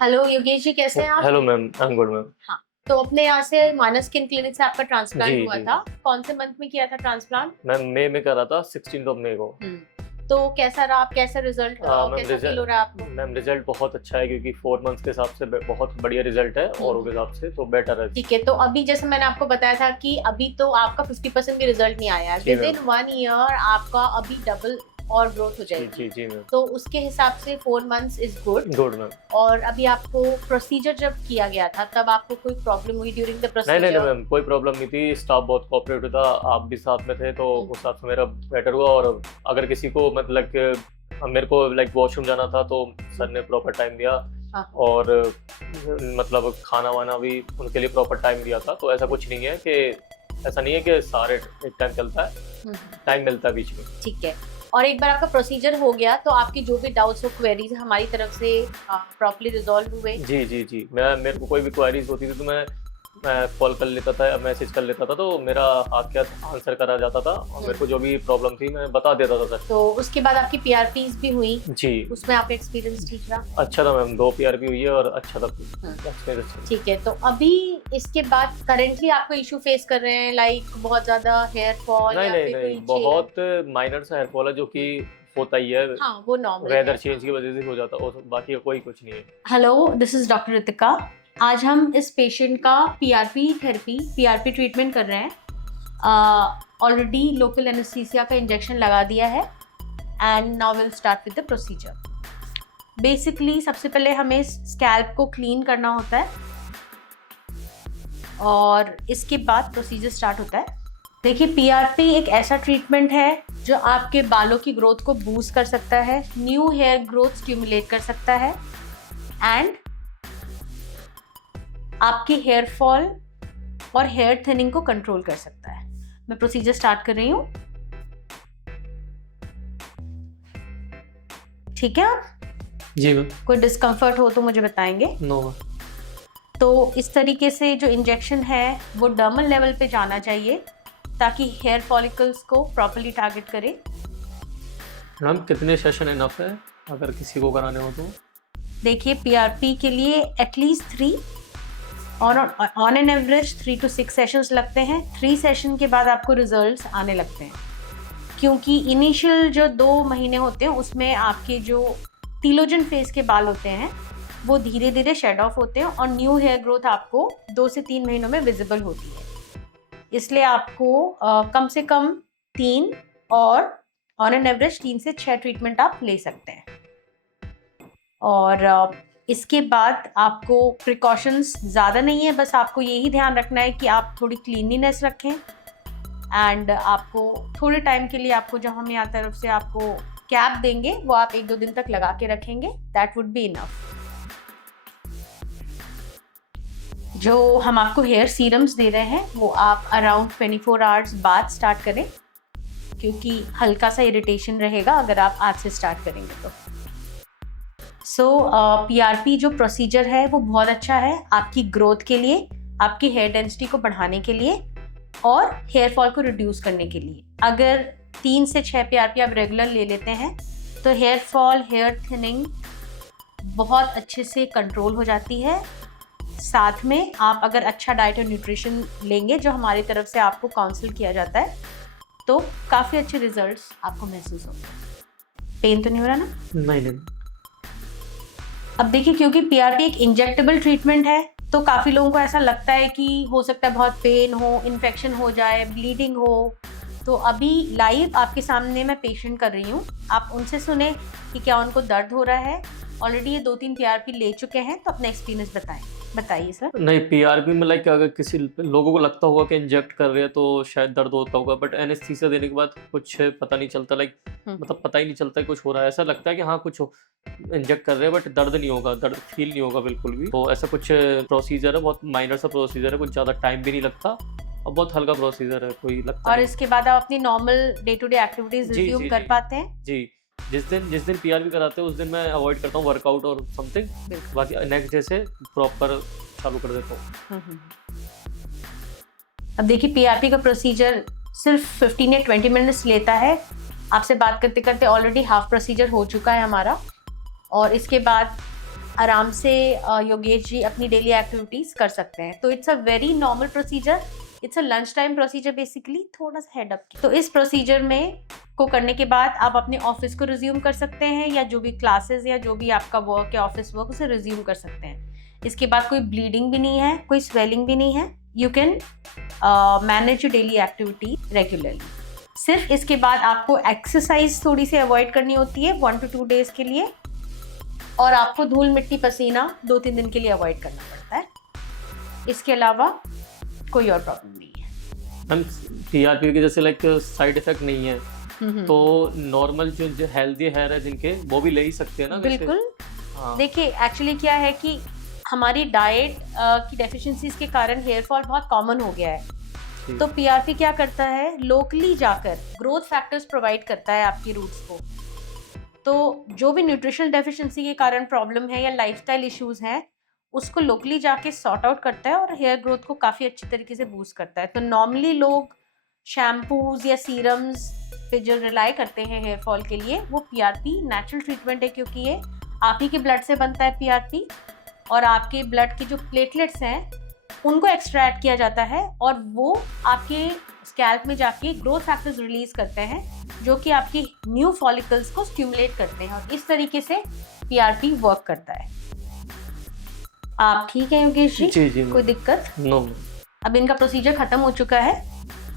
Hello Yogesh ji, कैसे हैं आप? Hello ma'am, I am good ma'am. हाँ, तो अपने यहाँ से मानस स्किन क्लिनिक से आपका ट्रांसप्लांट जी हुआ जी था। कौन से मंथ में किया था ट्रांसप्लांट? मैम, मई में करा था 16 मई को। तो कैसा रहा? आप कैसा रिजल्ट, मैम कैसा फील हो रहा है आपको? रिजल्ट बहुत अच्छा है क्योंकि 4 मंथ्स के हिसाब से बहुत बढ़िया रिजल्ट है और के हिसाब से तो बेटर है। ठीक है, तो अभी जैसे मैंने आपको बताया था कि अभी तो आपका 50% भी रिजल्ट नहीं आया है। जी विद इन 1 ईयर आपका अभी डबल और ग्रोथ हो जी जाएगी। जी जी मैम। तो उसके हिसाब से 4 months is good. Good ma'am. और अभी आपको प्रोसीजर जब किया गया था तब आपको कोई प्रॉब्लम हुई ड्यूरिंग द नहीं प्रोसीजर? नहीं मैम, कोई प्रॉब्लम नहीं थी। स्टाफ बहुत कोऑपरेटिव था, आप भी साथ में थे तो उस हिसाब से मेरा बेटर हुआ। और अगर किसी को मतलब मेरे को लाइक वॉशरूम जाना था तो सर ने प्रॉपर टाइम दिया। हाँ। और मतलब खाना वाना भी उनके लिए प्रॉपर टाइम दिया था। तो ऐसा कुछ नहीं है कि ऐसा नहीं है कि सारे एक टाइम चलता है, टाइम मिलता है बीच में। ठीक है। और एक बार आपका प्रोसीजर हो गया तो आपकी जो भी डाउट्स और क्वेरीज हमारी तरफ से प्रॉपर्ली रिजॉल्व हुए? जी जी जी, मेरे को कोई भी क्वारीज होती थी तो मैं कॉल कर लेता था या मैसेज कर लेता था, तो मेरा हाथ के हाथ आंसर करा जाता था और मेरे को जो भी प्रॉब्लम थी मैं बता देता था सर। तो उसके बाद आपकी पीआरपीज भी हुई? जी, उसमें आपका एक्सपीरियंस ठीक रहा? अच्छा था मैम, 2 पीआरपी हुई है और अच्छा था एक्सपीरियंस। ठीक है, तो अभी इसके बाद करेंटली आपको इशू फेस कर रहे हैं लाइक बहुत ज्यादा हेयर फॉल नहीं या नहीं फिर नहीं, कोई बहुत माइनर सा हेयर फॉल है जो कि होता ही है। हाँ, वो नॉर्मल वेदर है। चेंज की वजह से हो जाता है और बाकी कोई कुछ नहीं है। Hello, this is doctor Ritika. आज हम इस पेशेंट का पीआरपी ट्रीटमेंट कर रहे हैं। ऑलरेडी लोकल एनेस्थीसिया का इंजेक्शन लगा दिया है and now will start with the procedure. Basically सबसे पहले हमें स्कैल्प को क्लीन करना होता है और इसके बाद प्रोसीजर स्टार्ट होता है। देखिए, पीआरपी एक ऐसा ट्रीटमेंट है जो आपके बालों की ग्रोथ को बूस्ट कर सकता है, न्यू हेयर ग्रोथ स्टिमुलेट कर सकता है एंड आपके हेयर फॉल और हेयर थिनिंग को कंट्रोल कर सकता है। मैं प्रोसीजर स्टार्ट कर रही हूँ। ठीक है? जी मैम। कोई डिस्कम्फर्ट हो तो मुझे बताएंगे। नो। तो इस तरीके से जो इंजेक्शन है वो डर्मल लेवल पे जाना चाहिए ताकि हेयर फॉलिकल्स को प्रॉपर्ली टारगेट करे। मैम कितने सेशन इनफ है अगर किसी को कराने हो तो? देखिए, पीआरपी के लिए एटलीस्ट 3 और on an average 3 to 6 sessions लगते हैं। 3 सेशन के बाद आपको रिजल्ट्स आने लगते हैं क्योंकि इनिशियल जो 2 महीने होते हैं उसमें आपके जो टीलोजन फेज के बाल होते हैं वो धीरे धीरे शेड ऑफ होते हैं और न्यू हेयर ग्रोथ आपको 2 से 3 महीनों में विजिबल होती है। इसलिए आपको कम से कम 3 और ऑन एन एवरेज 3 से 6 ट्रीटमेंट आप ले सकते हैं। और इसके बाद आपको प्रिकॉशंस ज़्यादा नहीं है, बस आपको यही ध्यान रखना है कि आप थोड़ी क्लीनलीनेस रखें एंड आपको थोड़े टाइम के लिए आपको जो हम यहाँ तरफ से आपको कैप देंगे वो आप 1-2 दिन तक लगा के रखेंगे। That would be enough. जो हम आपको हेयर सीरम्स दे रहे हैं वो आप अराउंड 24 आवर्स बाद स्टार्ट करें क्योंकि हल्का सा इरिटेशन रहेगा अगर आप आज से स्टार्ट करेंगे तो। पीआरपी जो प्रोसीजर है वो बहुत अच्छा है आपकी ग्रोथ के लिए, आपकी हेयर डेंसिटी को बढ़ाने के लिए और हेयर फॉल को रिड्यूस करने के लिए। अगर 3 से 6 पीआरपी आप रेगुलर ले लेते हैं तो हेयर फॉल, हेयर थिनिंग बहुत अच्छे से कंट्रोल हो जाती है। साथ में आप अगर अच्छा डाइट और न्यूट्रिशन लेंगे जो हमारी तरफ से आपको काउंसिल किया जाता है तो काफ़ी अच्छे रिजल्ट्स आपको महसूस होंगे। पेन तो नहीं हो रहा ना? नहीं नहीं। अब देखिए, क्योंकि पीआरपी एक इंजेक्टेबल ट्रीटमेंट है तो काफ़ी लोगों को ऐसा लगता है कि हो सकता है बहुत पेन हो, इन्फेक्शन हो जाए, ब्लीडिंग हो। तो अभी लाइव आपके सामने मैं पेशेंट कर रही हूँ, आप उनसे सुने कि क्या उनको दर्द हो रहा है। ऑलरेडी ये 2-3 पीआरपी ले चुके हैं तो अपना एक्सपीरियंस बताइए सर। नहीं, पीआरपी में लाइक अगर किसी लोगों को लगता होगा कि इंजेक्ट कर रहे हैं तो शायद दर्द होता होगा, बट एनेस्थीसिया देने के बाद कुछ पता नहीं चलता। लाइक मतलब पता ही नहीं चलता कुछ हो रहा है। ऐसा लगता है कि हाँ कुछ इंजेक्ट कर रहे हैं बट दर्द नहीं होगा, दर्द फील नहीं होगा बिल्कुल भी। तो ऐसा कुछ प्रोसीजर है, बहुत माइनर सा प्रोसीजर है, कुछ ज़्यादा टाइम भी नहीं लगता और बहुत हल्का प्रोसीजर है, कोई लगता और नहीं। इसके बाद आप अपनी normal day to day activities जी रिज्यूम जी कर जी पाते हैं? जी। जिस दिन पीआरपी कराते हैं उस दिन मैं अवॉइड करता हूँ वर्कआउट और समथिंग। बाकी नेक्स्ट डे से प्रॉपर चालू कर देता हूँ। अब देखिए, पीआरपी का प्रोसीजर सिर्फ 15 या 20 मिनट्स लेता है। आपसे बात करते करते ऑलरेडी हाफ प्रोसीजर हो चुका है हमारा और इसके बाद आराम से योगेश जी अपनी डेली एक्टिविटीज कर सकते हैं। तो it's a very normal procedure, it's a lunch time procedure basically, थोड़ा सा हेड अप। तो इस प्रोसीजर में को करने के बाद आप अपने ऑफिस को रिज्यूम कर सकते हैं, या जो भी क्लासेस या जो भी आपका वर्क है ऑफिस वर्क, उसे रिज्यूम कर सकते हैं। इसके बाद कोई ब्लीडिंग भी नहीं है, कोई स्वेलिंग भी नहीं है। You can manage your daily activity regularly. सिर्फ इसके बाद आपको एक्सरसाइज थोड़ी सी अवॉइड करनी होती है 1 to 2 डेज के लिए, और आपको धूल मिट्टी पसीना 2-3 दिन के लिए अवॉइड करना पड़ता है। इसके अलावा कोई और प्रॉब्लम नहीं है। मैम पीआरपी के जैसे लाइक साइड इफेक्ट नहीं है, तो नॉर्मल जो हेल्दी हेयर है जिनके, वो भी ले ही सकते हैं ना? बिल्कुल। हाँ। देखिए एक्चुअली क्या है कि हमारी डाइट की डेफिशिएंसीज के कारण हेयर फॉल बहुत कॉमन हो गया है। तो पीआरपी क्या करता है, लोकली जाकर ग्रोथ फैक्टर्स प्रोवाइड करता है आपकी रूट्स को। तो जो भी न्यूट्रिशनल डेफिशिएंसी के कारण प्रॉब्लम है या लाइफस्टाइल इश्यूज हैं, उसको लोकली जाके सॉर्ट आउट करता है और हेयर ग्रोथ को काफ़ी अच्छी तरीके से बूस्ट करता है। तो नॉर्मली लोग शैम्पूज या सीरम्स पे जो रिलाई करते हैं हेयर फॉल के लिए, वो पीआरपी नेचुरल ट्रीटमेंट है, क्योंकि ये आप ही के ब्लड से बनता है पीआरपी, और आपके ब्लड के जो प्लेटलेट्स हैं उनको एक्सट्रैक्ट किया जाता है, और वो आपके स्कैल्प में जाके ग्रोथ फैक्टर्स रिलीज करते हैं, जो कि आपकी न्यू फॉलिकल्स को स्टिमुलेट करते हैं, और इस तरीके से पीआरपी वर्क करता है। आप ठीक है योगेश जी? जी कोई दिक्कत? नो। अब इनका प्रोसीजर खत्म हो चुका है,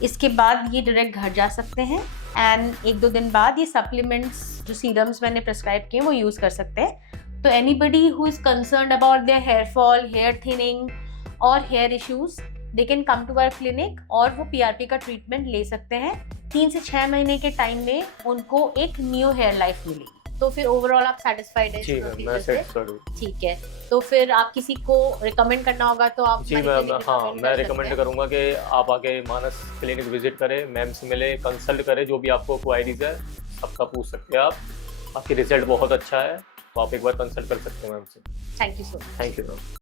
इसके बाद ये डायरेक्ट घर जा सकते हैं, एंड 1-2 दिन बाद ये सप्लीमेंट्स जो सीरम्स मैंने प्रेस्क्राइब किए वो यूज कर सकते हैं। तो anybody who is concerned about their hair fall, hair thinning और hair issues, they can come to our clinic और वो पीआरपी का ट्रीटमेंट ले सकते हैं। 3 से 6 महीने के टाइम में उनको एक न्यू हेयर लाइफ मिलेगी। तो फिर ओवरऑल आप सेटिस्फाइड हैं? जी मैं सेटिस्फाइड हूँ। ठीक है, तो फिर आप किसी को रिकमेंड करना होगा तो आप? जी मैं रिकमेंड करूँगा कि आप आके मानस क्लिनिक विजिट करें, मैम से मिले, कंसल्ट करें, जो भी आपको क्वायरीज है सबका पूछ सकते हैं आप। आपकी रिजल्ट बहुत अच्छा है, तो आप एक बार कंसल्ट कर सकते हैं मैम से। Thank you so much. Thank you ma'am.